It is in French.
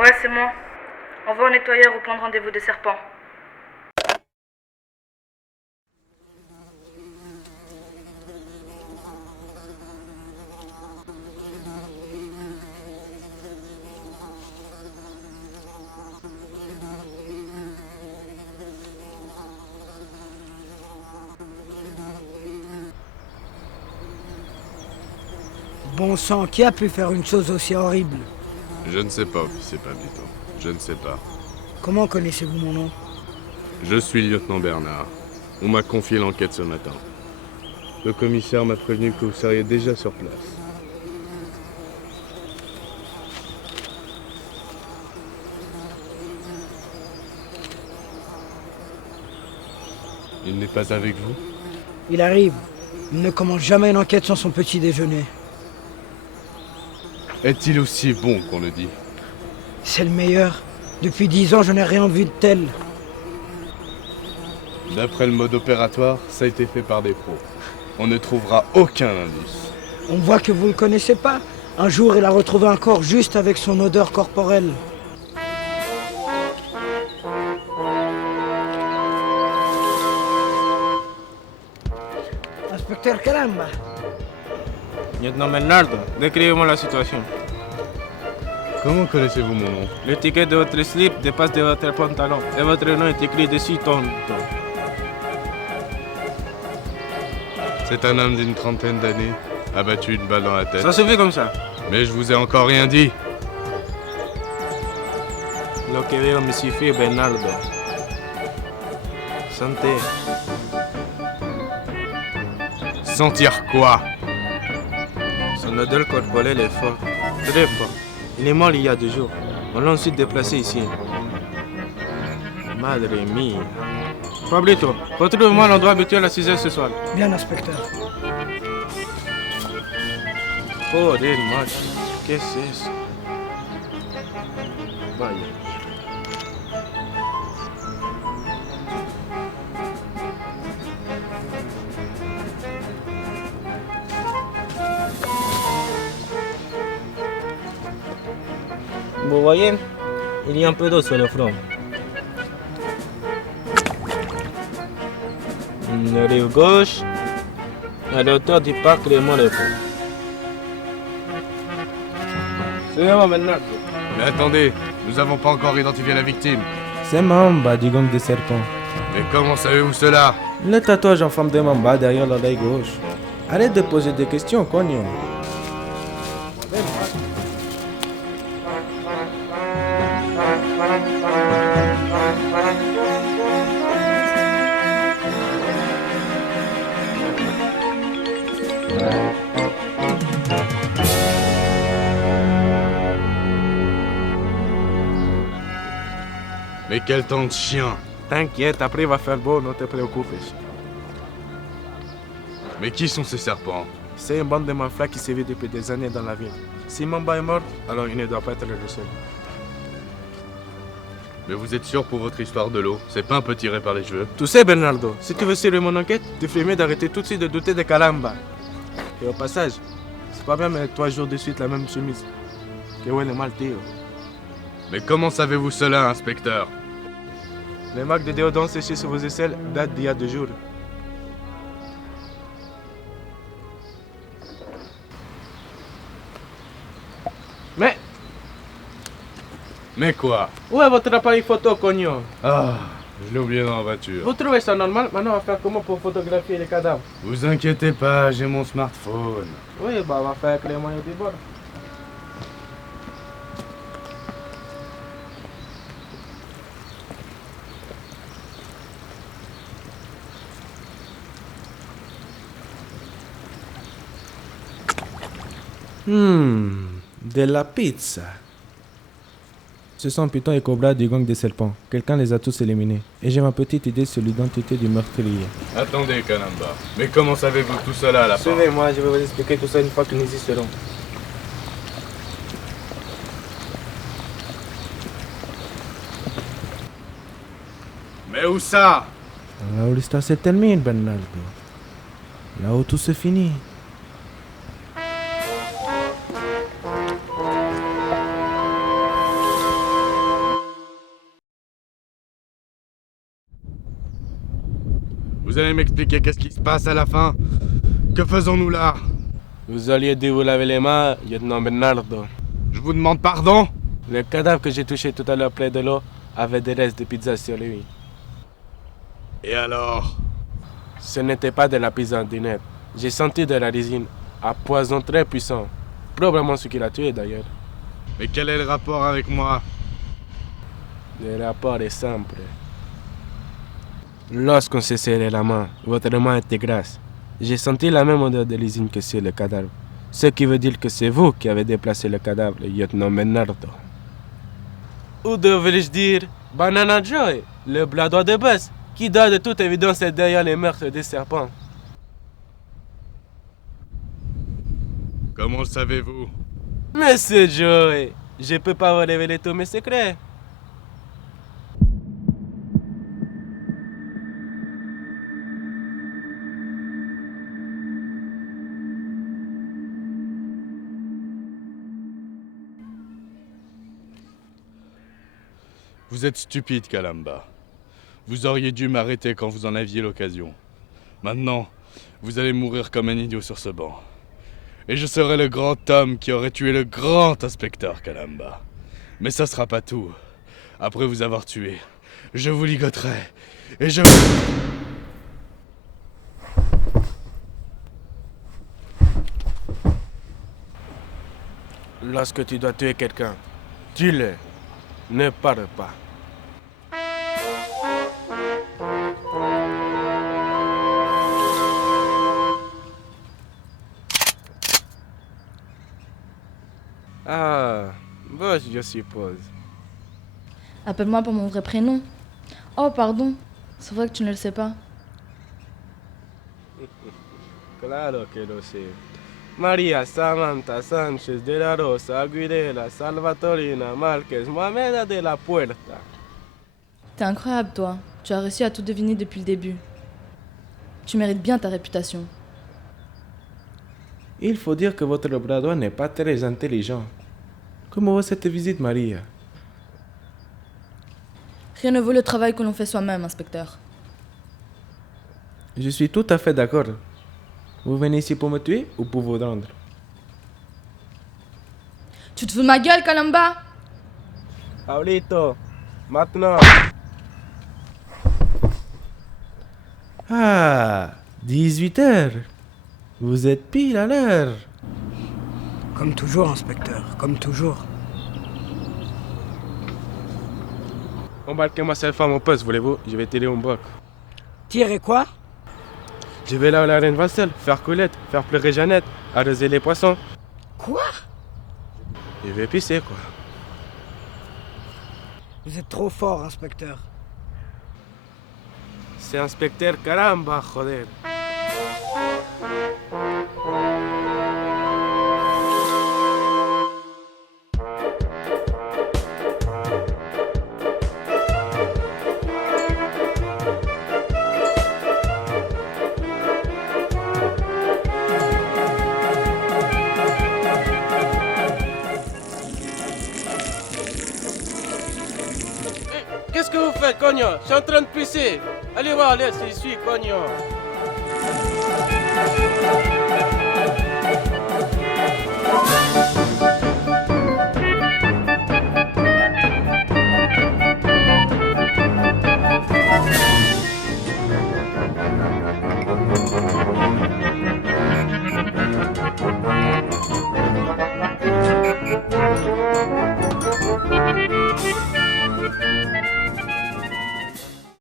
Ouais, c'est moi. On va au nettoyeur au point de rendez-vous des serpents. Bon sang, qui a pu faire une chose aussi horrible? Je ne sais pas, officier Pablito. Je ne sais pas. Comment connaissez-vous mon nom? Je suis lieutenant Bernard. On m'a confié l'enquête ce matin. Le commissaire m'a prévenu que vous seriez déjà sur place. Il n'est pas avec vous? Il arrive. Il ne commence jamais une enquête sans son petit déjeuner. Est-il aussi bon qu'on le dit? C'est le meilleur. Depuis 10 ans, je n'ai rien vu de tel. D'après le mode opératoire, ça a été fait par des pros. On ne trouvera aucun indice. On voit que vous ne le connaissez pas. Un jour, il a retrouvé un corps juste avec son odeur corporelle. Inspecteur Caramba. Lieutenant Bernardo, décrivez-moi la situation. Comment connaissez-vous mon nom? Le ticket de votre slip dépasse de votre pantalon et votre nom est écrit dessus tonton. C'est un homme d'une trentaine d'années, abattu une balle dans la tête. Ça se fait comme ça. Mais je vous ai encore rien dit. Lo que veo me suffit, Bernardo. Santé. Sentir quoi? Son odeur corporelle est fort, très fort. Il est mort il y a 2 jours. On l'a ensuite déplacé ici. Madre mia. Pablito, retrouve-moi l'endroit habituel à 6 heures ce soir. Bien, inspecteur. Joder, macho. Qu'est-ce que c'est ça? Vaya. Vous voyez, il y a un peu d'eau sur le front. La rive gauche, à la hauteur du parc des Montréaux. Suivez-moi maintenant. Mais attendez, nous n'avons pas encore identifié la victime. C'est Mamba du gang des serpents. Mais comment savez-vous cela? Le tatouage en forme de Mamba derrière l'oreille gauche. Arrête de poser des questions, cognon. Mais quel temps de chien! T'inquiète, après il va faire beau, ne te préoccupe. Mais qui sont ces serpents? C'est une bande de malfrats qui sévit depuis des années dans la ville. Si Mamba est mort, alors il ne doit pas être le seul. Mais vous êtes sûr pour votre histoire de l'eau? C'est pas un peu tiré par les cheveux? Tu sais, Bernardo, si tu veux suivre mon enquête, tu ferais mieux d'arrêter tout de suite de douter de Caramba. Et au passage, c'est pas bien mettre 3 jours de suite la même chemise. Que ouais, le mal tire. Mais comment savez-vous cela, inspecteur? Les marques de déodorant séchées sur vos aisselles datent d'il y a 2 jours. Mais quoi? Où est votre appareil photo, cognon? Ah, je l'ai oublié dans la voiture. Vous trouvez ça normal? Maintenant, on va faire comment pour photographier les cadavres? Vous inquiétez pas, j'ai mon smartphone. Oui, bah on va faire avec les moyens du bord. De la pizza. Ce sont Python et Cobra du gang des serpents. Quelqu'un les a tous éliminés. Et j'ai ma petite idée sur l'identité du meurtrier. Attendez, Caramba. Mais comment savez-vous tout cela à la fin? Suivez-moi, je vais vous expliquer tout ça une fois que nous y serons. Mais où ça? Là où l'histoire se termine, Bernardo. Là où tout se finit. allez m'expliquer qu'est-ce qui se passe à la fin? Que faisons-nous là? Vous auriez dû vous laver les mains, lieutenant Bernardo. Je vous demande pardon? Le cadavre que j'ai touché tout à l'heure près de l'eau avait des restes de pizza sur lui. Et alors? Ce n'était pas de la pizza ordinaire. J'ai senti de la résine à poison très puissant. Probablement ce qui l'a tué d'ailleurs. Mais quel est le rapport avec moi? Le rapport est simple. Lorsqu'on s'est serré la main, votre main était grasse. J'ai senti la même odeur de résine que sur le cadavre. Ce qui veut dire que c'est vous qui avez déplacé le cadavre, lieutenant Bernardo. Ou devrais-je dire Banana Joy, le bras droit de Buzz, qui doit de toute évidence être derrière les meurtres des serpents. Comment le savez-vous? Monsieur Joy, je peux pas vous révéler tous mes secrets. Vous êtes stupide, Kalamba. Vous auriez dû m'arrêter quand vous en aviez l'occasion. Maintenant, vous allez mourir comme un idiot sur ce banc. Et je serai le grand homme qui aurait tué le grand inspecteur Kalamba. Mais ça sera pas tout. Après vous avoir tué, je vous ligoterai. Et je... Lorsque tu dois tuer quelqu'un, tue-le. Ne parle pas. Ah, bon, je suppose. Appelle-moi par mon vrai prénom. Oh, pardon. C'est vrai que tu ne le sais pas. Claro que lo sé. María Samantha Sánchez de la Rosa Aguilera Salvatorina Márquez Mohameda de la Puerta. T'es incroyable, toi. Tu as réussi à tout deviner depuis le début. Tu mérites bien ta réputation. Il faut dire que votre bras droit n'est pas très intelligent. Comment va cette visite, Maria? Rien ne vaut le travail que l'on fait soi-même, inspecteur. Je suis tout à fait d'accord. Vous venez ici pour me tuer ou pour vous rendre? Tu te fous de ma gueule, Kalamba? Pablito, maintenant. Ah, 18 heures. Vous êtes pile à l'heure. Comme toujours, inspecteur, comme toujours. Embarquez-moi cette femme au poste, voulez-vous? Je vais tirer un bloc. Tirer quoi? Je vais là où la reine va seule, faire Colette, faire pleurer Jeannette, arroser les poissons. Quoi? Je vais pisser, quoi. Vous êtes trop fort, inspecteur. C'est inspecteur Caramba, joder. Qu'est-ce que vous faites, cognon? Je suis en train de pisser. Allez voir, allez, j'y suis, cognon.